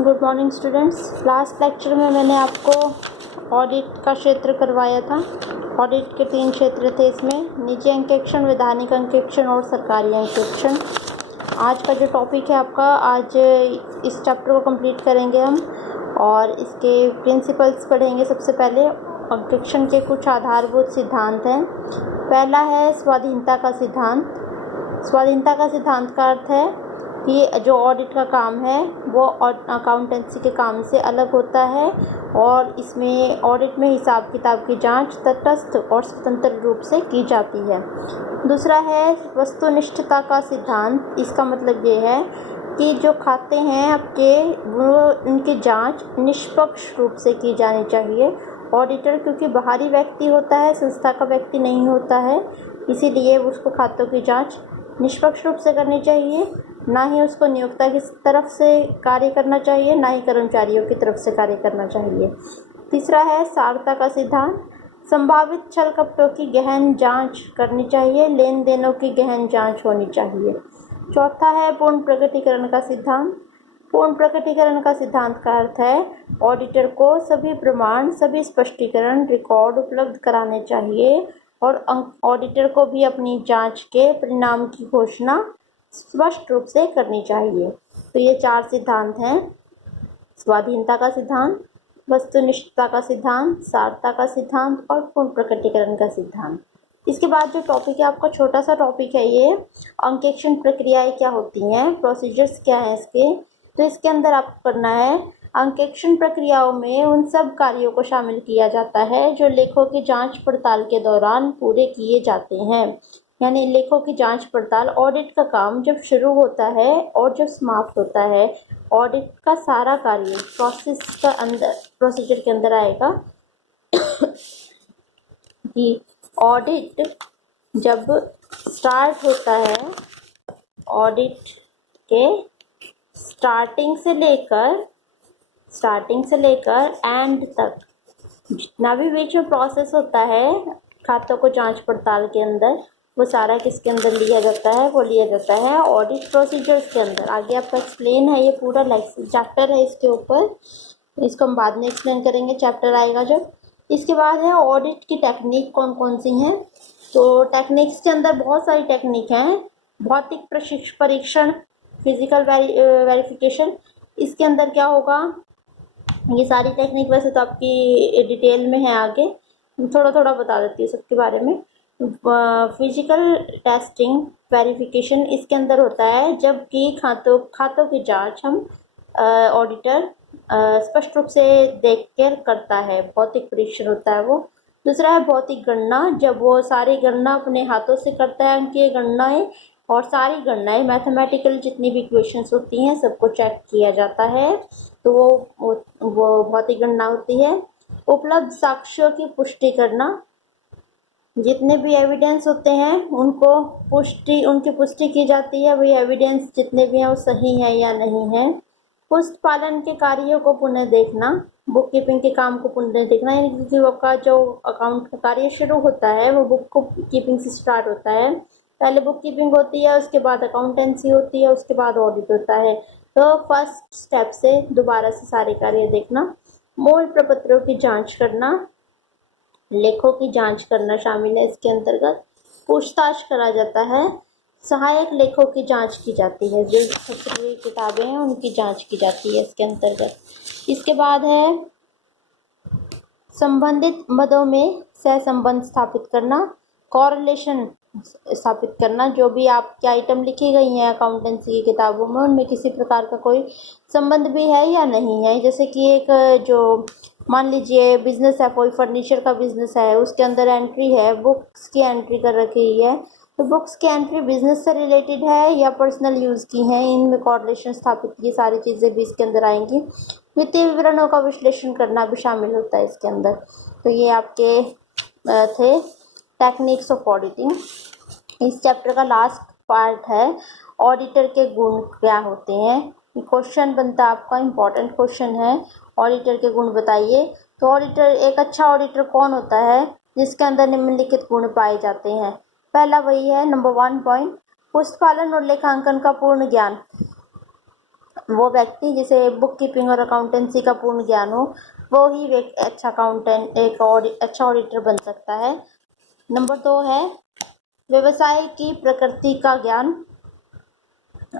Good morning students. Last lecture में मैंने आपको ऑडिट का क्षेत्र करवाया था। ऑडिट के 3 क्षेत्र थे इसमें, निजी अंकेक्षण, वैधानिक अंकेक्षण और सरकारी अंकेक्षण। आज का जो टॉपिक है आपका, आज इस चैप्टर को कंप्लीट करेंगे हम और इसके प्रिंसिपल्स पढ़ेंगे। सबसे पहले अंकेक्षण के कुछ आधारभूत सिद्धांत हैं। पहला है स्वाधीनता का सिद्धांत। स्वाधीनता का सिद्धांत का अर्थ है कि जो ऑडिट का काम है वो अकाउंटेंसी के काम से अलग होता है और इसमें ऑडिट में हिसाब किताब की जांच तटस्थ और स्वतंत्र रूप से की जाती है। दूसरा है वस्तुनिष्ठता का सिद्धांत। इसका मतलब ये है कि जो खाते हैं आपके, वो उनकी जांच निष्पक्ष रूप से की जानी चाहिए। ऑडिटर क्योंकि बाहरी व्यक्ति होता है, संस्था का व्यक्ति नहीं होता है, इसीलिए उसको खातों की जांच निष्पक्ष रूप से करनी चाहिए। ना ही उसको नियोक्ता की तरफ से कार्य करना चाहिए, ना ही कर्मचारियों की तरफ से कार्य करना चाहिए। तीसरा है सारता का सिद्धांत। संभावित छल कपटों की गहन जांच करनी चाहिए, लेन देनों की गहन जांच होनी चाहिए। चौथा है पूर्ण प्रकटीकरण का सिद्धांत। पूर्ण प्रकटीकरण का सिद्धांत का अर्थ है ऑडिटर को सभी प्रमाण, सभी स्पष्टीकरण, रिकॉर्ड उपलब्ध कराने चाहिए और ऑडिटर को भी अपनी जांच के परिणाम की घोषणा स्पष्ट रूप से करनी चाहिए। तो ये 4 सिद्धांत हैं: स्वाधीनता का सिद्धांत, वस्तुनिष्ठता का सिद्धांत, सारता का सिद्धांत और पूर्ण प्रकटीकरण का सिद्धांत। इसके बाद जो टॉपिक है आपका, छोटा सा टॉपिक है ये, अंकेक्षण प्रक्रियाएं क्या होती हैं, प्रोसीजर्स क्या हैं इसके। तो इसके अंदर आपको करना है, अंकेक्षण प्रक्रियाओं में उन सब कार्यों को शामिल किया जाता है जो लेखों की जांच पड़ताल के दौरान पूरे किए जाते हैं। यानी लेखों की जांच पड़ताल, ऑडिट का काम जब शुरू होता है और जब समाप्त होता है, ऑडिट का सारा कार्य प्रोसीजर के अंदर आएगा कि ऑडिट जब स्टार्ट होता है, ऑडिट के स्टार्टिंग से लेकर एंड तक जितना भी बीच में प्रोसेस होता है खातों को जांच पड़ताल के अंदर, वो सारा किसके अंदर लिया जाता है, वो लिया जाता है ऑडिट प्रोसीजर्स के अंदर। आगे आपका एक्सप्लेन है, ये पूरा चैप्टर है इसके ऊपर, इसको हम बाद में एक्सप्लेन करेंगे, चैप्टर आएगा जब। इसके बाद है ऑडिट की टेक्निक कौन कौन सी हैं। तो टेक्निक्स के अंदर बहुत सारी टेक्निक हैं। भौतिक परीक्षण, फिजिकल वेरिफिकेशन, इसके अंदर क्या होगा, ये सारी टेक्निक वैसे तो आपकी डिटेल में है, आगे थोड़ा थोड़ा बता देती हूँ सबके बारे में। फिजिकल टेस्टिंग वेरिफिकेशन इसके अंदर होता है जबकि खातों की जांच हम ऑडिटर स्पष्ट रूप से देख कर करता है, भौतिक परीक्षण होता है वो। दूसरा है भौतिक गणना, जब वो सारी गणना अपने हाथों से करता है, उनकी गणनाएं और सारी गणनाएं मैथमेटिकल जितनी भी इक्वेशंस होती हैं सबको चेक किया जाता है, तो वो भौतिक गणना होती है। उपलब्ध साक्ष्यों की पुष्टि करना, जितने भी एविडेंस होते हैं उनकी पुष्टि की जाती है, वही एविडेंस जितने भी हैं वो सही है या नहीं है। पुस्त पालन के कार्यों को पुनः देखना, बुक कीपिंग के काम को पुनः देखना, यानी कि आपका जो अकाउंट का कार्य शुरू होता है वो बुक कीपिंग से स्टार्ट होता है। पहले बुक कीपिंग होती है, उसके बाद अकाउंटेंसी होती है, उसके बाद ऑडिट होता है। तो फर्स्ट स्टेप से दोबारा से सारे कार्य देखना। मूल प्रपत्रों की जांच करना, लेखों की जांच करना शामिल है इसके अंतर्गत। पूछताछ करा जाता है, सहायक लेखों की जांच की जाती है, जो छपी किताबें हैं उनकी जांच की जाती है इसके अंतर्गत। इसके बाद है संबंधित मदों में सहसंबंध स्थापित करना, कोरिलेशन स्थापित करना, जो भी आपकी आइटम लिखी गई हैं अकाउंटेंसी की किताबों में उनमें किसी प्रकार का कोई संबंध भी है या नहीं है। जैसे कि एक जो मान लीजिए बिजनेस है, कोई फर्नीचर का बिजनेस है, उसके अंदर एंट्री है, बुक्स की एंट्री कर रखी है, तो बुक्स की एंट्री बिजनेस से रिलेटेड है या पर्सनल यूज़ की है, इनमें कोरिलेशन स्थापित, ये सारी चीज़ें भी इसके अंदर आएंगी। वित्तीय विवरणों का विश्लेषण करना भी शामिल होता है इसके अंदर। तो ये आपके थे टेक्निक्स ऑफ ऑडिटिंग। इस चैप्टर का लास्ट पार्ट है ऑडिटर के गुण क्या होते हैं। क्वेश्चन बनता है आपका, इम्पोर्टेंट क्वेश्चन है, ऑडिटर के गुण बताइए। तो ऑडिटर, एक अच्छा ऑडिटर कौन होता है, जिसके अंदर निम्नलिखित गुण पाए जाते हैं। पहला वही है, नंबर 1 पॉइंट, पुस्तपालन और लेखांकन का पूर्ण ज्ञान। वो व्यक्ति जिसे बुक कीपिंग और अकाउंटेंसी का पूर्ण ज्ञान हो, वो ही एक अच्छा अकाउंटेंट, अच्छा ऑडिटर बन सकता है। नंबर 2 है व्यवसाय की प्रकृति का ज्ञान।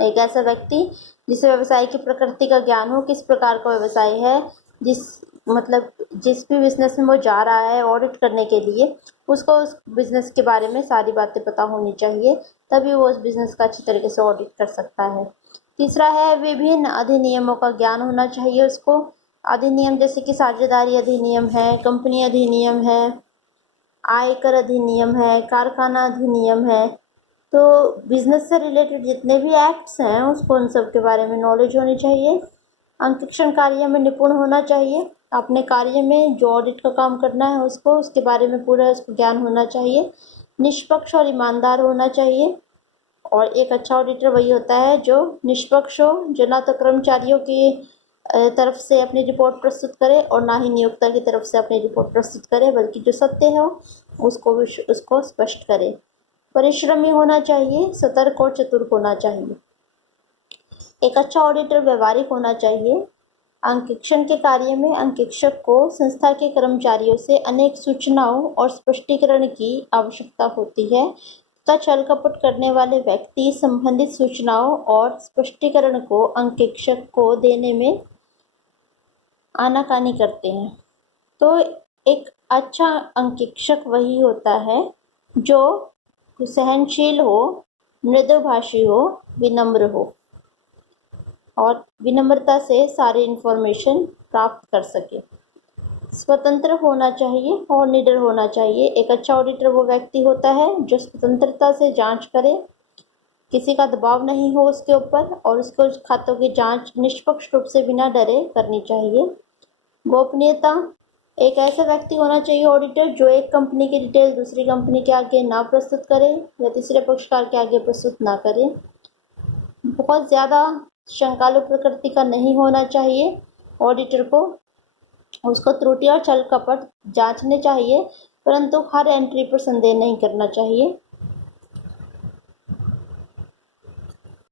एक ऐसा व्यक्ति जिसे व्यवसाय की प्रकृति का ज्ञान हो, किस प्रकार का व्यवसाय है, जिस भी बिजनेस में वो जा रहा है ऑडिट करने के लिए, उसको उस बिजनेस के बारे में सारी बातें पता होनी चाहिए, तभी वो उस बिजनेस का अच्छी तरीके से ऑडिट कर सकता है। तीसरा है विभिन्न अधिनियमों का ज्ञान होना चाहिए उसको। अधिनियम जैसे कि साझेदारी अधिनियम है, कंपनी अधिनियम है, आयकर अधिनियम है, कारखाना अधिनियम है। तो बिजनेस से रिलेटेड जितने भी एक्ट्स हैं उसको उन सब के बारे में नॉलेज होनी चाहिए। अंकेक्षण कार्य में निपुण होना चाहिए। अपने कार्य में जो ऑडिट का काम करना है उसको, उसके बारे में पूरा उसको ज्ञान होना चाहिए। निष्पक्ष और ईमानदार होना चाहिए। और एक अच्छा ऑडिटर वही होता है जो निष्पक्ष हो, जो ना तो कर्मचारियों की तरफ से अपनी रिपोर्ट प्रस्तुत करे और ना ही नियोक्ता की तरफ से अपनी रिपोर्ट प्रस्तुत करे, बल्कि जो सत्य हो उसको स्पष्ट करे। परिश्रमी होना चाहिए, सतर्क और चतुर होना चाहिए। एक अच्छा ऑडिटर व्यवहारिक होना चाहिए। अंकेक्षण के कार्य में अंकेक्षक को संस्था के कर्मचारियों से अनेक सूचनाओं और स्पष्टीकरण की आवश्यकता होती है तथा छल कपट करने वाले व्यक्ति संबंधित सूचनाओं और स्पष्टीकरण को अंकेक्षक को देने में आनाकानी करते हैं। तो एक अच्छा अंकेक्षक वही होता है जो सहनशील हो, मृदुभाषी हो, विनम्र हो और विनम्रता से सारी इन्फॉर्मेशन प्राप्त कर सके। स्वतंत्र होना चाहिए और निडर होना चाहिए। एक अच्छा ऑडिटर वो व्यक्ति होता है जो स्वतंत्रता से जांच करे, किसी का दबाव नहीं हो उसके ऊपर, और उसको खातों की जांच निष्पक्ष रूप से बिना डरे करनी चाहिए। गोपनीयता, एक ऐसा व्यक्ति होना चाहिए ऑडिटर जो एक कंपनी की डिटेल दूसरी कंपनी के आगे ना प्रस्तुत करे या तीसरे पक्षकार के आगे प्रस्तुत ना करे। बहुत ज़्यादा शंकालु प्रकृति का नहीं होना चाहिए ऑडिटर को। उसको त्रुटि और छल कपट जांचने चाहिए, परंतु हर एंट्री पर संदेह नहीं करना चाहिए।